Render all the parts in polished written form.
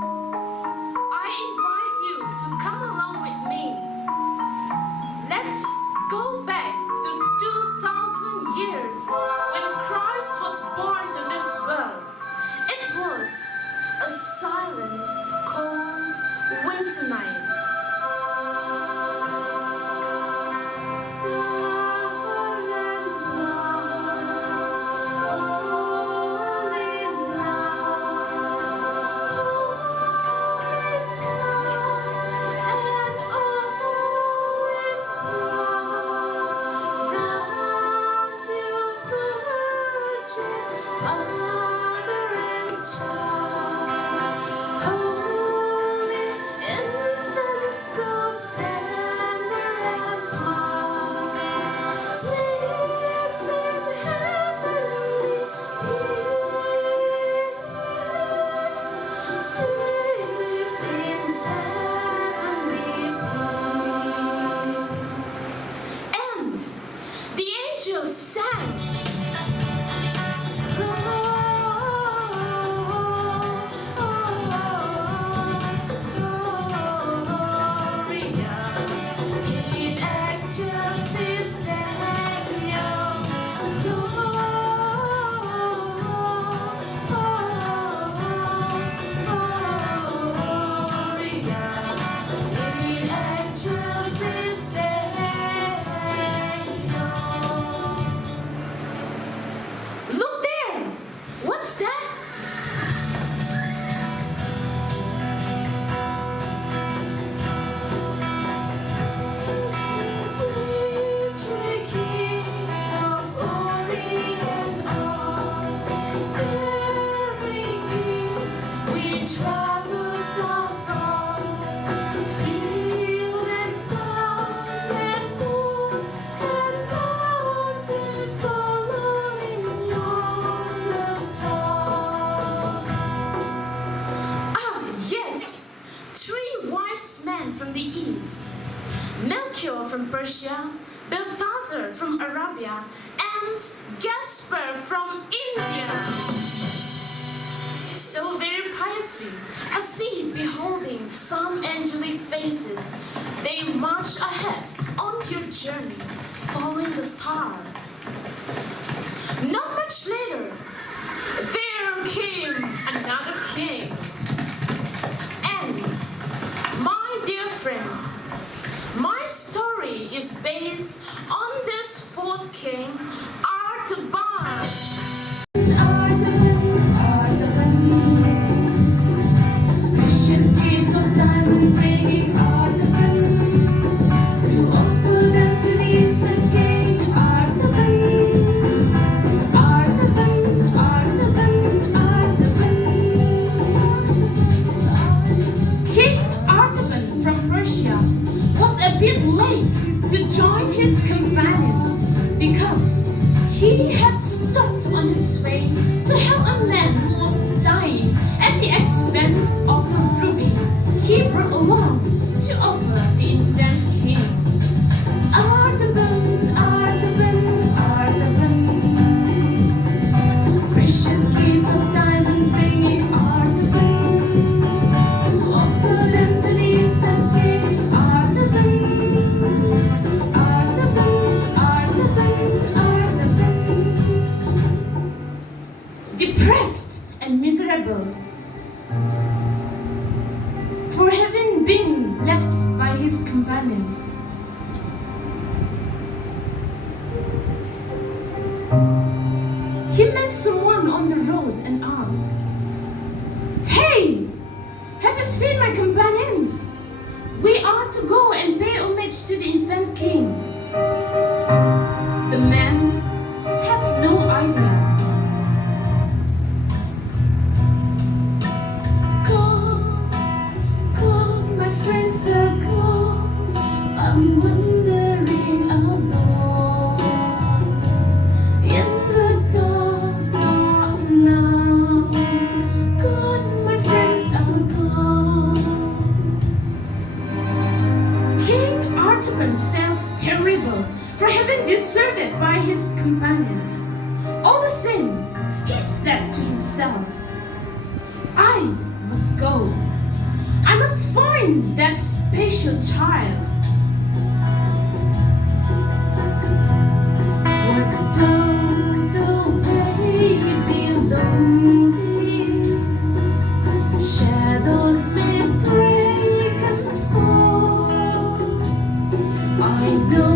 I invite you to come along with me. Let's go back to 2,000 years when Christ was born to this world. It was a silent, cold winter night. From the east, Melchior from Persia, Balthazar from Arabia, and Gaspar from India. So very piously, as if beholding some angelic faces, they march ahead on their journey, following the star. Not much later, there came another king. Dear friends, my story is based on this fourth king, Artaban. Precious gifts of diamond bringing Artaban to offer them to the infant king. Artaban, Artaban, Artaban, Artaban. King Artaban from Persia was a bit late to join his companions because he had stopped on his way to help a man who was dying at the expense of the ruby he brought along to offer the infant king. Artaban, Artaban, Artaban. Precious gifts of diamond bringing Artaban to offer them to the infant king. Artaban, Artaban, Artaban, Artaban. Depressed and miserable for having been left by his companions, he met someone on the road and asked, "Hey, have you seen my companions? We are to go and pay homage to the infant king." The man had no idea. Go, my friends are gone. I'm wandering alone in the dark, dark now. Gone, my friends are gone. King Artaban felt terrible for having deserted by his companions. All the same, he said to himself, "I must go must find that special child. What though the way be lonely, shadows may break and fall. I know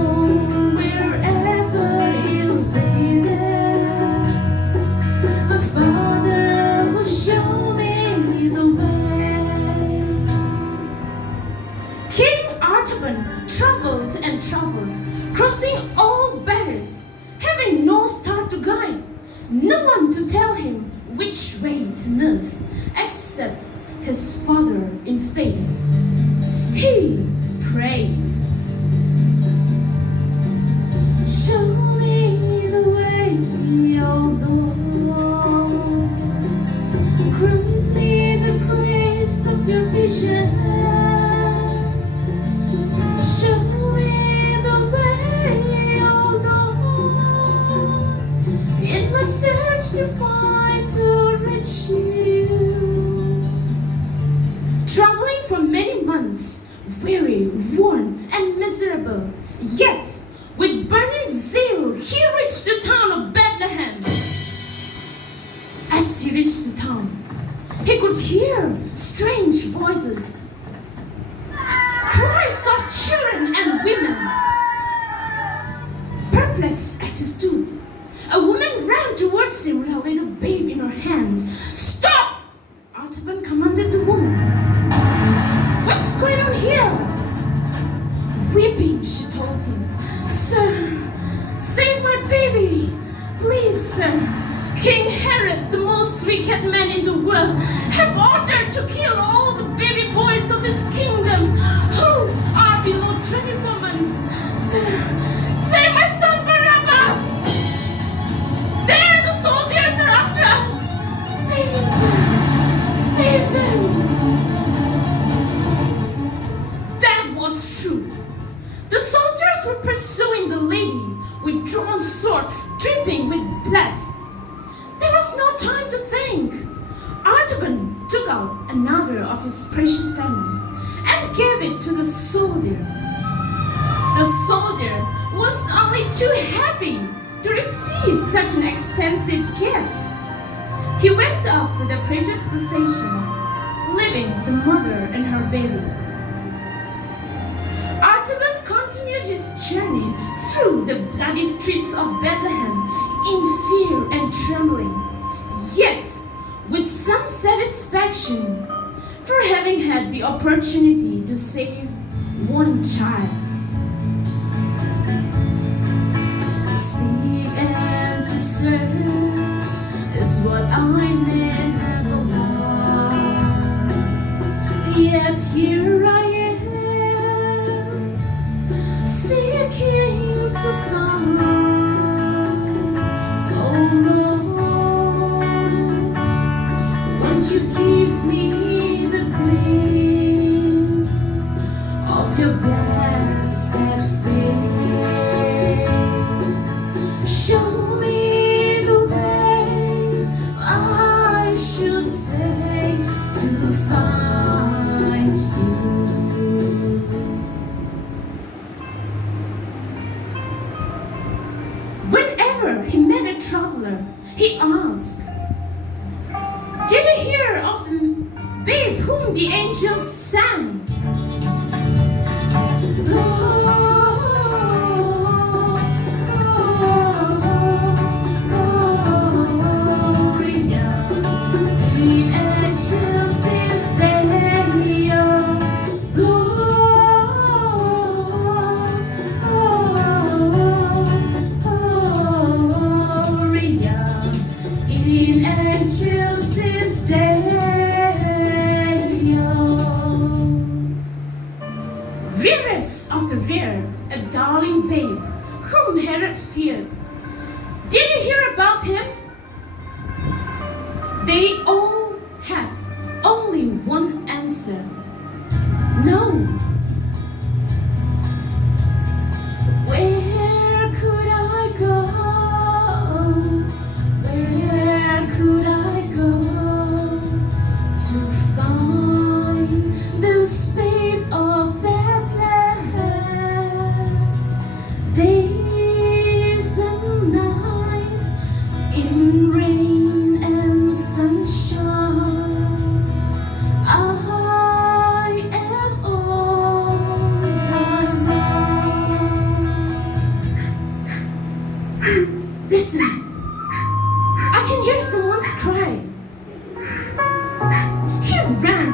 wherever he'll lay there, my Father will show me the way. King Artaban traveled and traveled, crossing all barriers, having no star to guide, no one to tell him which way to move, except his father in faith. He prayed, "Show me the way, O Lord. Grant me the grace of your vision. Show me the way, O Lord, in my search to find to reach you." Traveling for many months, weary, worn, and miserable, yet with burning zeal, he reached the town of Bethlehem. As he reached the town, he could hear strange voices, cries of children and women. Perplexed as he stood, a woman ran towards him with a little babe in her hand. "Stop!" Artaban commanded the woman. "What's going on here?" Weeping, she told him, "Sir, save my baby. Please, sir. King Herod, the most wicked man in the world, have ordered to kill all the baby boys of his kingdom who are below 24 months. Sir, save my son Barabbas. There, the soldiers are after us. Save him, sir. Save him." That was true. The soldiers were pursuing the lady with drawn swords dripping with blood. There was no time to think. Artaban took out another of his precious diamonds and gave it to the soldier. The soldier was only too happy to receive such an expensive gift. He went off with the precious possession, leaving the mother and her baby. Artaban continued his journey through the bloody streets of Bethlehem in fear and trembling, yet with some satisfaction for having had the opportunity to save one child. To seek and to search is what I never want, yet here I am, seeking to find. Oh Lord, won't you give me the glimpse of your blessed face? Show me the way I should take to find you. Whenever he met a traveler, he asked, "Did you hear of the babe whom the angels sang?" Rarest of the rare, a darling babe whom Herod feared. Did you hear about him? They all have only one answer: no. Where could I go? Where could I go to find this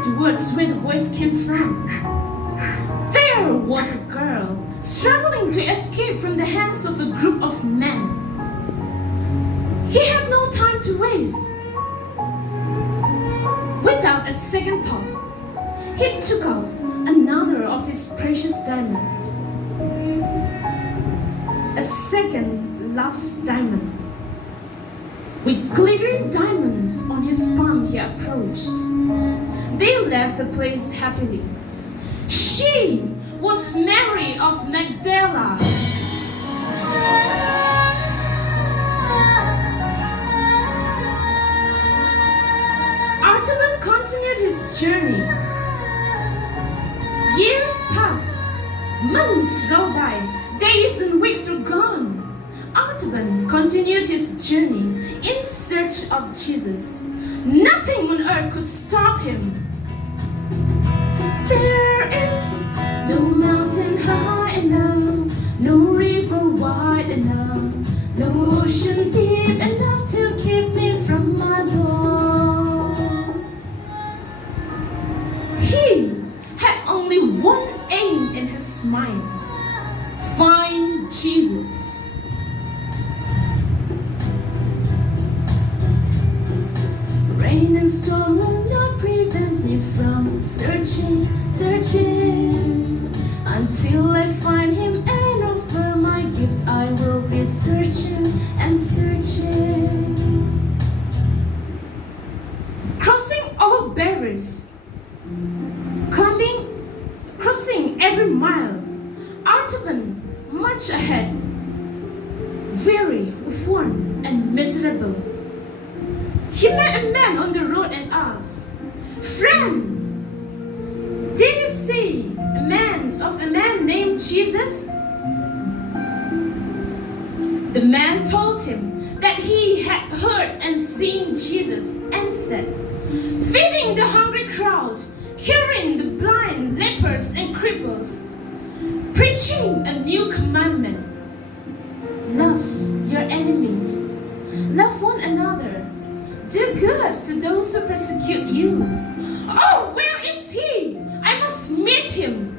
towards where the voice came from. There was a girl struggling to escape from the hands of a group of men. He had no time to waste. Without a second thought, he took out another of his precious diamonds. A second last diamond. With glittering diamonds on his palm, he approached. They left the place happily. She was Mary of Magdala. Artaban continued his journey. Years passed, months rolled by, days and weeks were gone. Artaban continued his journey in search of Jesus. Nothing on earth could stop him. There is no mountain high enough, no river wide enough, no ocean deep enough to keep me from my Lord. He had only one aim in his mind: find Jesus. Rain and storm will not prevent me from searching until I find him and offer my gift. I will be searching and searching, crossing all barriers, crossing every mile. Artaban marched ahead, weary, worn, and miserable. He met a man on the road and asked, "Friend, did you see a man named Jesus?" The man told him that he had heard and seen Jesus and said, feeding the hungry crowd, curing the blind, lepers, and cripples, preaching a new commandment: love your enemies, love one another, do good to those who persecute you. Oh, where is he? I must meet him.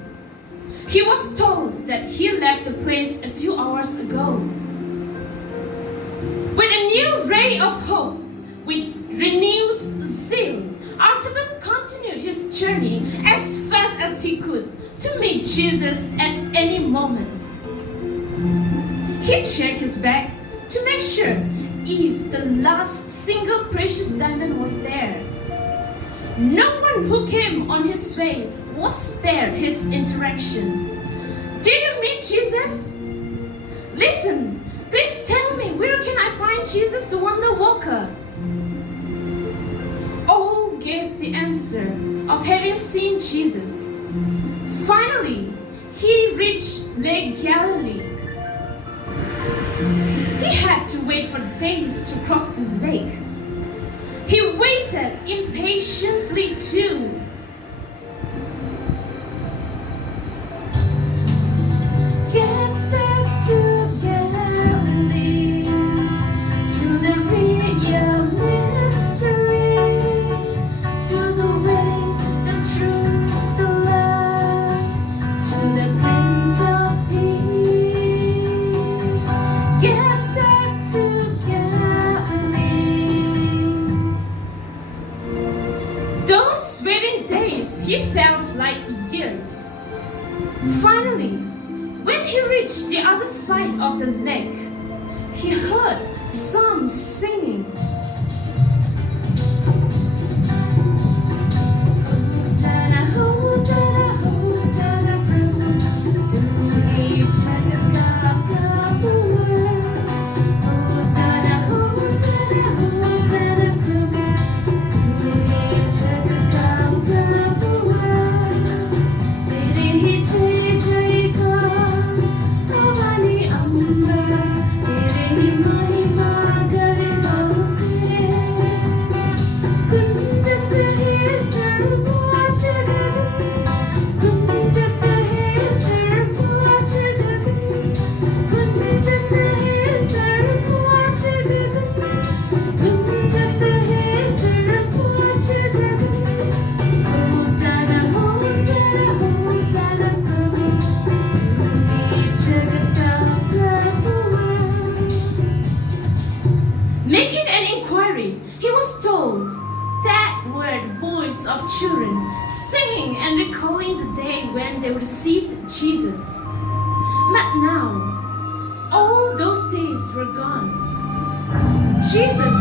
He was told that he left the place a few hours ago. With a new ray of hope, with renewed zeal, Artaban continued his journey as fast as he could to meet Jesus at any moment. He checked his bag to make sure if the last single precious diamond was there. No one who came on his way was spared his interaction. Did you meet Jesus? Listen, please tell me, where can I find Jesus the Wonder Worker? All gave the answer of having seen Jesus. Finally, he reached Lake Galilee. He had to wait for days to cross the lake. He waited impatiently too. Get back to Galilee, to the real mystery, to the way, the truth, the life, to the Prince of Peace. Get back to Galilee. Those waiting days, he felt like years. Finally, when he reached the other side of the lake, he heard some singing. Hosanna, Hosanna, Hosanna, Prabhu, Tuhi Jagat Prabhu. Hosanna, Hosanna, Hosanna, Prabhu, Tuhi Jagat Prabhu. Tere hi jai jai kar, Bhavani Amba, tere hi mahima gare bausi. of children singing and recalling the day when they received Jesus. But now, all those days were gone. Jesus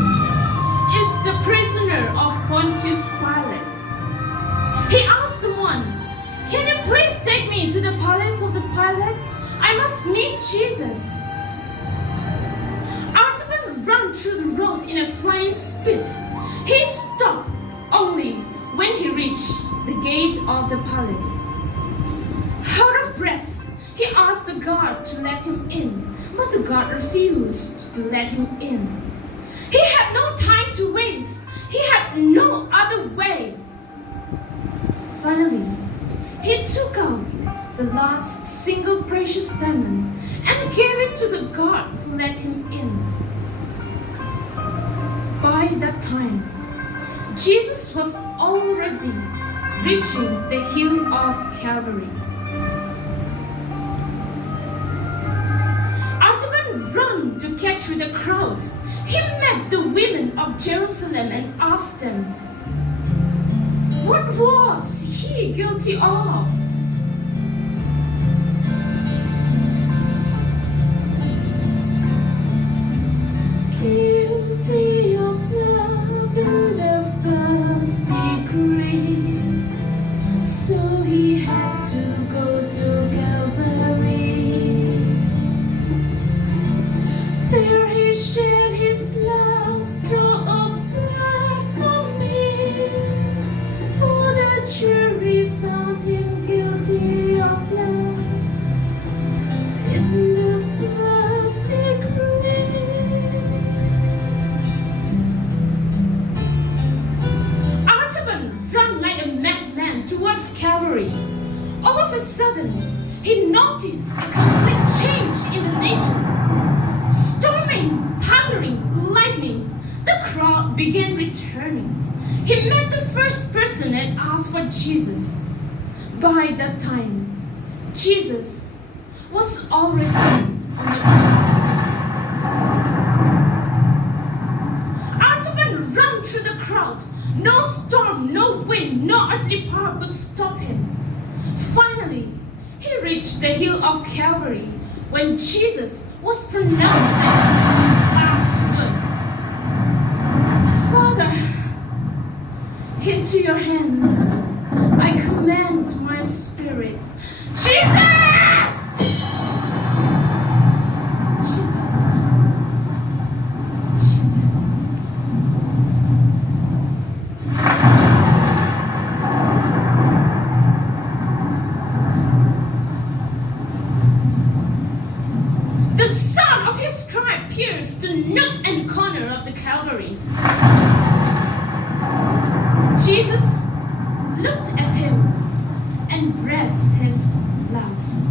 is the prisoner of Pontius Pilate. He asked someone, "Can you please take me to the palace of the Pilate? I must meet Jesus." Artaban ran through the road in a flying speed. He stopped only when he reached the gate of the palace. Out of breath, he asked the guard to let him in, but the guard refused to let him in. He had no time to waste. He had no other way. Finally, he took out the last single precious diamond and gave it to the guard who let him in. By that time, Jesus was already reaching the hill of Calvary. Artaban ran to catch with the crowd. He met the women of Jerusalem and asked them, what was he guilty of? Guilty of love in the first degree, so he had to go to Calvary. There he shed his last drop of blood for me, for the jury found him guilty of love in the first degree. Artaban ran like a madman towards Calvary. All of a sudden, he noticed a complete change in the nature. Storming, thundering, lightning, the crowd began returning. He met the first person and asked for Jesus. By that time, Jesus was already on the cross. Artaban ran through the crowd. No storm, no wind, no earthly power could stop him. Finally, he reached the hill of Calvary when Jesus was pronouncing his last words. Father, into your hands I command my spirit. Jesus! Jesus. Jesus. The sound of his cry pierced the nook and corner of the Calvary. Jesus looked at him and breathed his last.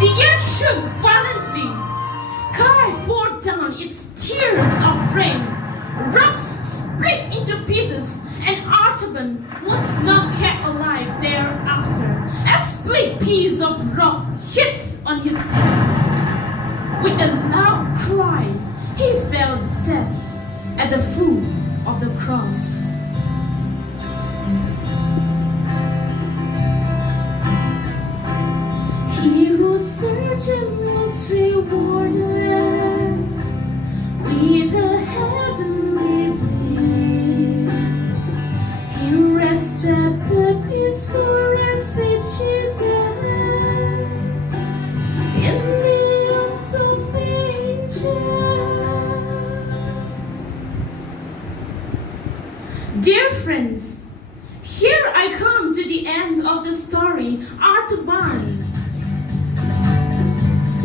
The earth shook violently. Sky poured down its tears of rain. Rocks split into pieces, and Artaban was not kept alive thereafter. A split piece of rock hit on his head. With a loud cry, he fell dead at the foot of the cross. He who searched him was rewarded with a heavenly bliss. He rested the peaceful rest with Jesus in the arms of angels. Dear friends, here I come to the end of the story, Artaban.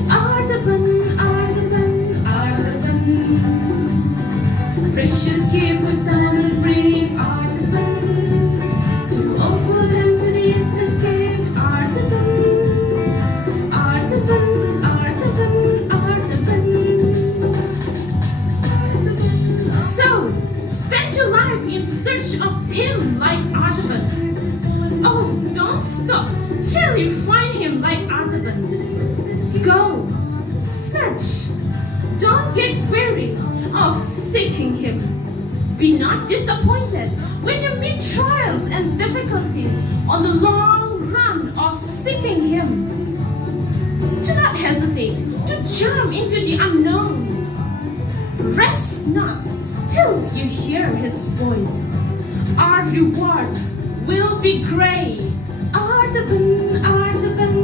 Artaban, Artaban, Artaban. Precious gifts of diamond bring Artaban to offer them to the infant king. Artaban, Artaban. seeking Him. Be not disappointed when you meet trials and difficulties on the long run of seeking Him. Do not hesitate to jump into the unknown. Rest not till you hear His voice. Our reward will be great. Artaban, Artaban,